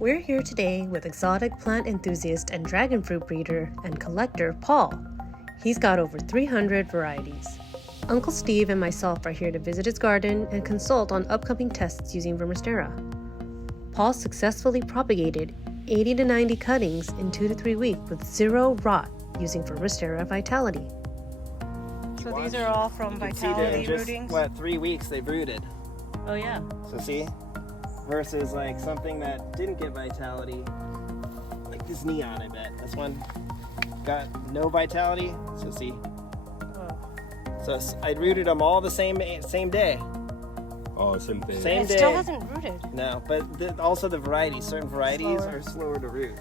We're here today with exotic plant enthusiast and dragonfruit breeder and collector Paul. He's got over 300 varieties. Uncle Steve and myself are here to visit his garden and consult on upcoming tests using Vermisterra. Paul successfully propagated 80 to 90 cuttings in 2 to 3 weeks with zero rot using Vermisterra Vitality. So these are all from Vitality rootings? What, 3 weeks they've rooted. Oh yeah. So see? Versus like something that didn't get Vitality, like this neon, I bet. This one got no Vitality, so see? So I rooted them all the same day. Oh, same thing. Same It day. still hasn't rooted. No, but also the varieties. Certain varieties are slower to root.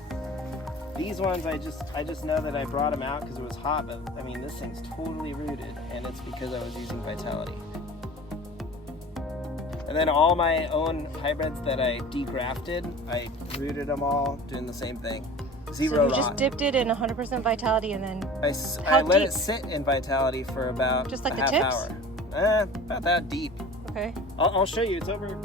These ones, I just know that I brought them out because it was hot. But I mean, this thing's totally rooted, and it's because I was using Vitality. And then all my own hybrids that I degrafted, I rooted them all, doing the same thing. Zero So you rot. just dipped it in 100% Vitality and then... I let it sit in Vitality for about Just like a the half tips? hour. About that deep. Okay. I'll show you. It's over.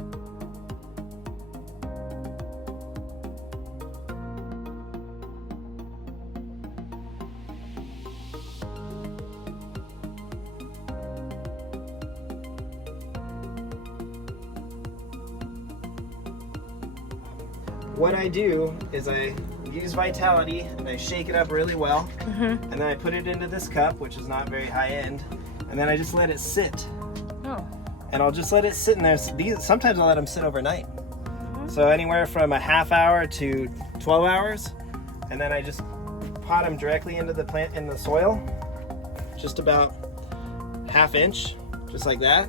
What I do is I use Vitality and I shake it up really well, and then I put it into this cup, which is not very high end, and then I just let it sit. Oh. And I'll just let it sit in there. Sometimes I'll let them sit overnight. So anywhere from a half hour to 12 hours, and then I just pot them directly into the plant in the soil, just about ½ inch, just like that,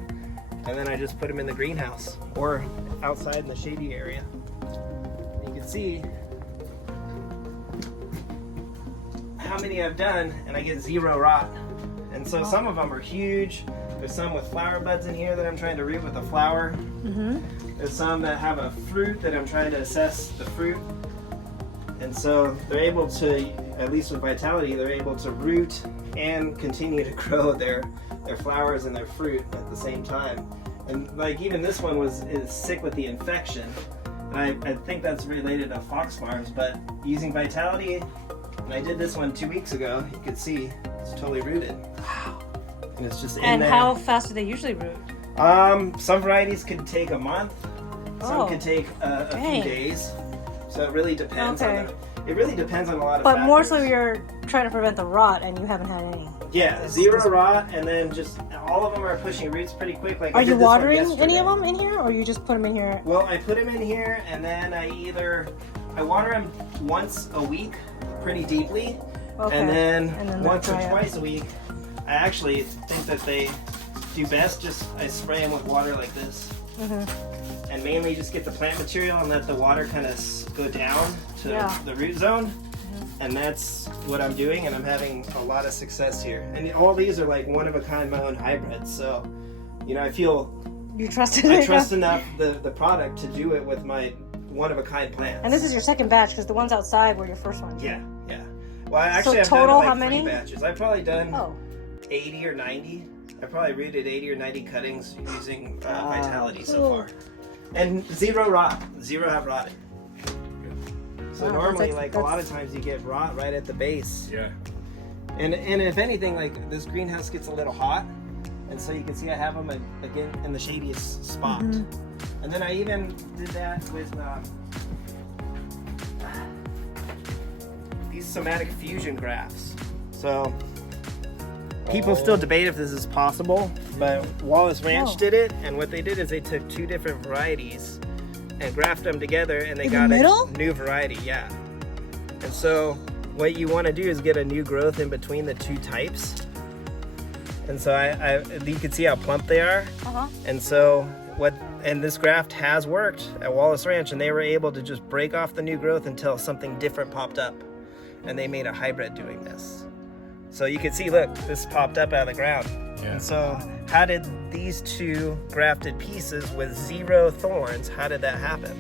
and then I just put them in the greenhouse or outside in the shady area. You can see how many I've done, and I get zero rot. And so some of them are huge. There's some with flower buds in here that I'm trying to root with a flower. There's some that have a fruit that I'm trying to assess the fruit. And so they're able to, at least with Vitality, they're able to root and continue to grow their flowers and their fruit at the same time. And like even this one is sick with the infection. And I think that's related to foxfires, but using Vitality, and I did this one 2 weeks ago, you could see it's totally rooted. Wow. And it's just in And there. how fast do they usually root? Some varieties could take a month. Some Oh. could take a few days. So it really depends Okay. it really depends on a lot of But factors. more so you're trying to prevent the rot and you haven't had any. Yeah, zero rot, and then just all of them are pushing roots pretty quick. Like Are I you did this one watering any yesterday. of them in here or you just put them in here? Well, I put them in here, and then I water them once a week, pretty deeply, Okay. and then they'll once or dry up. twice a week. I actually think that they do best. I spray them with water like this, and mainly just get the plant material and let the water kind of go down to the root zone. And that's what I'm doing, and I'm having a lot of success here. And all these are like one of a kind, my own hybrids. So, you know, I feel You trust I it? trust enough the product to do it with my one of a kind plants. And this is your second batch because the ones outside were your first ones. Yeah. Well, actually, I've total, done how like many? 3 batches. I've probably done Oh. 80 or 90. I probably rooted 80 or 90 cuttings using Vitality so far, and zero rot. Zero have rotted. So Wow, normally, that's a lot of times you get rot right at the base. Yeah. And if anything, like this greenhouse gets a little hot, and so you can see I have them again in the shadiest spot. And then I even did that with these Somatic Fusion grafts. So people still debate if this is possible, but Wallace Ranch did it, and what they did is they took 2 different varieties and grafted them together, and they got a new variety. Yeah. And so what you want to do is get a new growth in between the 2 types. And so you can see how plump they are. And so this graft has worked at Wallace Ranch, and they were able to just break off the new growth until something different popped up, and they made a hybrid doing this. So you can see, look, this popped up out of the ground. Yeah. And so how did these 2 grafted pieces with 0 thorns, how did that happen?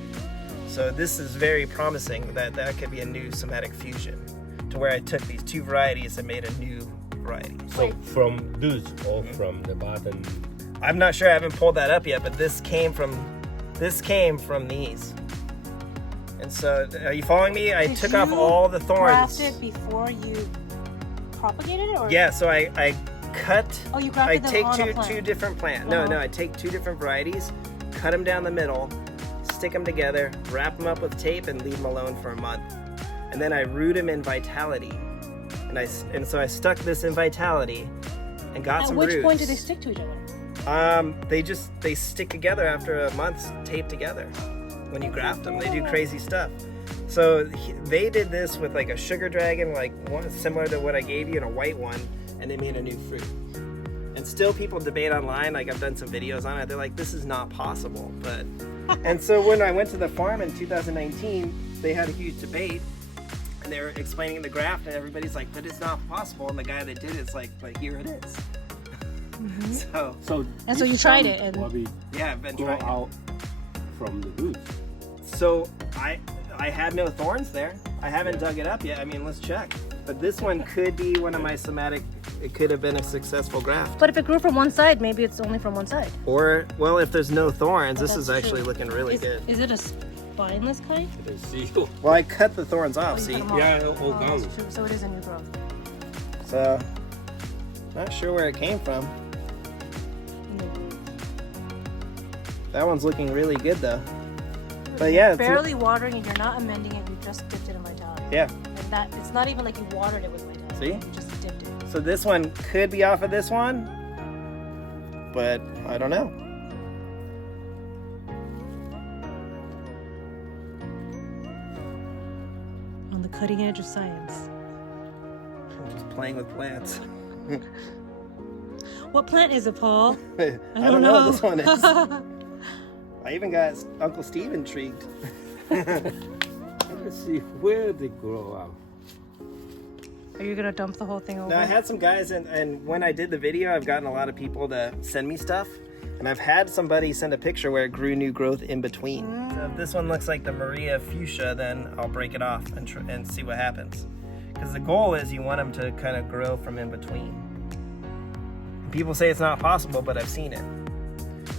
So this is very promising that could be a new Somatic Fusion, to where I took these 2 varieties and made a new variety. So from those or from the bottom? I'm not sure, I haven't pulled that up yet, but this came from these. And so, are you following me? I Did took off you all the thorns. graft it before you propagated it, or Yeah, so I cut. Oh, you I grafted them take on a plant. two different plants. Uh-huh. No, I take two different varieties, cut them down the middle, stick them together, wrap them up with tape, and leave them alone for a month. And then I root them in Vitality, and so I stuck this in Vitality, and got some roots. At which point do they stick to each other? They stick together after a month's taped together. When you graft them, they do crazy stuff. So they did this with like a sugar dragon, like one similar to what I gave you, and a white one, and they made a new fruit. And still people debate online, like I've done some videos on it, they're like, this is not possible. But and so when I went to the farm in 2019, they had a huge debate, and they were explaining the graft, and everybody's like, but it's not possible. And the guy that did it's like here it is. Mm-hmm. So you tried it, and yeah, I've been grow trying it. out from the roots. So I had no thorns there. I haven't dug it up yet. I mean, let's check. But this one could be one of my somatic. It could have been a successful graft. But if it grew from one side, maybe it's only from one side. Or, well, if there's no thorns, this is That's actually true. looking really good. Is it a spineless kind? The seal. Well, I cut the thorns off, You see? cut 'em off. Yeah, all Oh, gone. that's true. So it is a new growth. So, not sure where it came from. That one's looking really good, though. But yeah, it's Barely watering it. You're not amending it. You just dipped it in Vitality. yeah. And that it's not even like you watered it with Vitality. See? You just dipped it. So this one could be off of this one, but I don't know. On the cutting edge of science. I'm just playing with plants. What plant is it, Paul? I don't know what this one is. I even got Uncle Steve intrigued. Let's see where they grow out. Are you gonna dump the whole thing over? Now I had some guys, and when I did the video, I've gotten a lot of people to send me stuff, and I've had somebody send a picture where it grew new growth in between. So if this one looks like the Maria fuchsia, then I'll break it off and see what happens. Because the goal is you want them to kind of grow from in between. People say it's not possible, but I've seen it.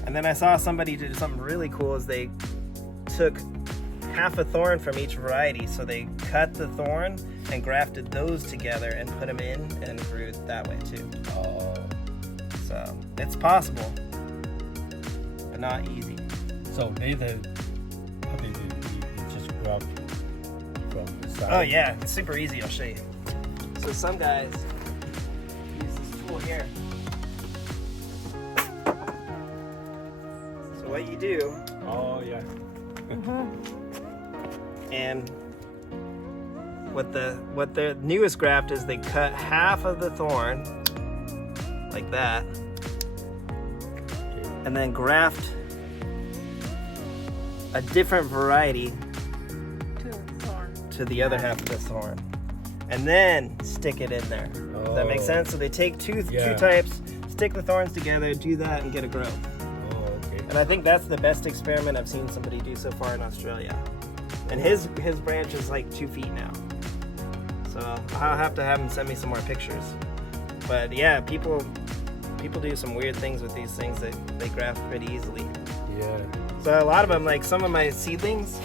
And then I saw somebody do something really cool is they took half a thorn from each variety. So they cut the thorn and grafted those together and put them in and grew it that way too. Oh. So it's possible, but not easy. So they did. How they did? You just graft from the side. Oh yeah, it's super easy, I'll show you. So some guys use this tool here. So what you do, Oh yeah. and what the newest graft is, they cut half of the thorn like that, and then graft a different variety to the other half of the thorn, and then stick it in there. Does that make Oh. sense? So they take two Yeah. types, stick the thorns together, do that, and get a growth. Oh okay. And I think that's the best experiment I've seen somebody do so far in Australia. And his branch is like 2 feet now. So I'll have to have him send me some more pictures. But yeah, people do some weird things with these things that they graft pretty easily. Yeah. So a lot of them, like some of my seedlings.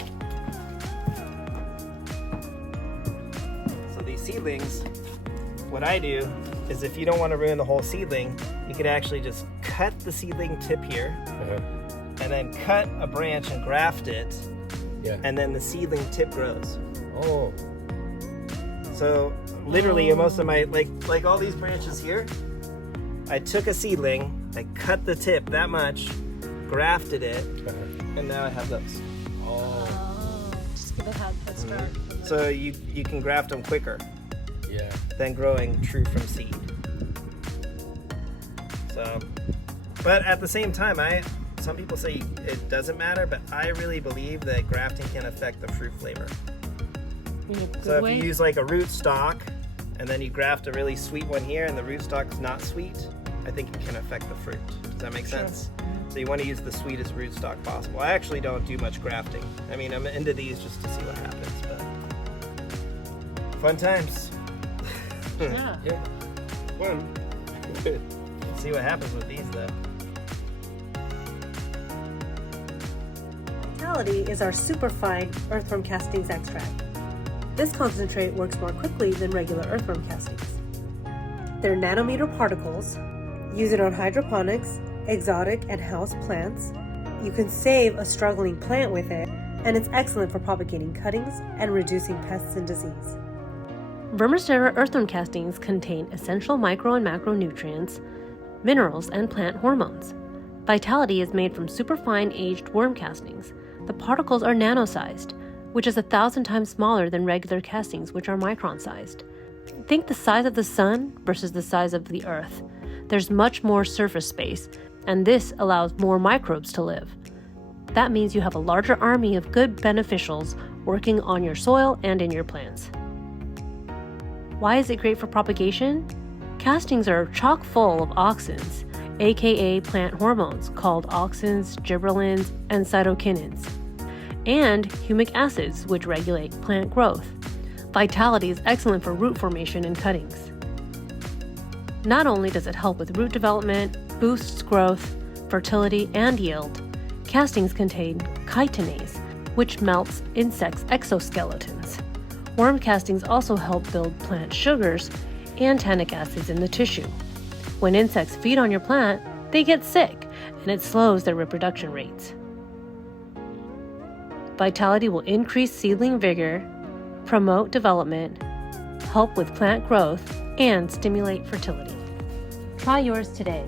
So these seedlings, what I do is if you don't want to ruin the whole seedling, you could actually just cut the seedling tip here Uh-huh. and then cut a branch and graft it, Yeah. and then the seedling tip grows. Oh. So literally most of my, like all these branches here, I took a seedling, I cut the tip that much, grafted it, Uh-huh. and now I have those. Oh. Just give it a head start. So you can graft them quicker Yeah. than growing true from seed. So, but at the same time, some people say it doesn't matter, but I really believe that grafting can affect the fruit flavor. In a good So if way. you use like a root stock, and then you graft a really sweet one here, and the root stock's not sweet, I think it can affect the fruit. Does that make sense? So you want to use the sweetest root stock possible. I actually don't do much grafting. I mean, I'm into these just to see what happens, but fun times. Yeah. Yeah. One. See what happens with these though. Vitality is our superfine earthworm castings extract. This concentrate works more quickly than regular earthworm castings. They're nanometer particles. Use it on hydroponics, exotic and house plants. You can save a struggling plant with it, and it's excellent for propagating cuttings and reducing pests and disease. Vermisterra earthworm castings contain essential micro and macronutrients, minerals, and plant hormones. Vitality is made from superfine aged worm castings. The particles are nano-sized, which is 1,000 times smaller than regular castings, which are micron-sized. Think the size of the sun versus the size of the earth. There's much more surface space, and this allows more microbes to live. That means you have a larger army of good beneficials working on your soil and in your plants. Why is it great for propagation? Castings are chock full of auxins, aka plant hormones called auxins, gibberellins, and cytokinins, and humic acids, which regulate plant growth. Vitality is excellent for root formation and cuttings. Not only does it help with root development, boosts growth, fertility, and yield, castings contain chitinase, which melts insects' exoskeletons. Worm castings also help build plant sugars and tannic acids in the tissue. When insects feed on your plant, they get sick, and it slows their reproduction rates. Vitality will increase seedling vigor, promote development, help with plant growth, and stimulate fertility. Try yours today.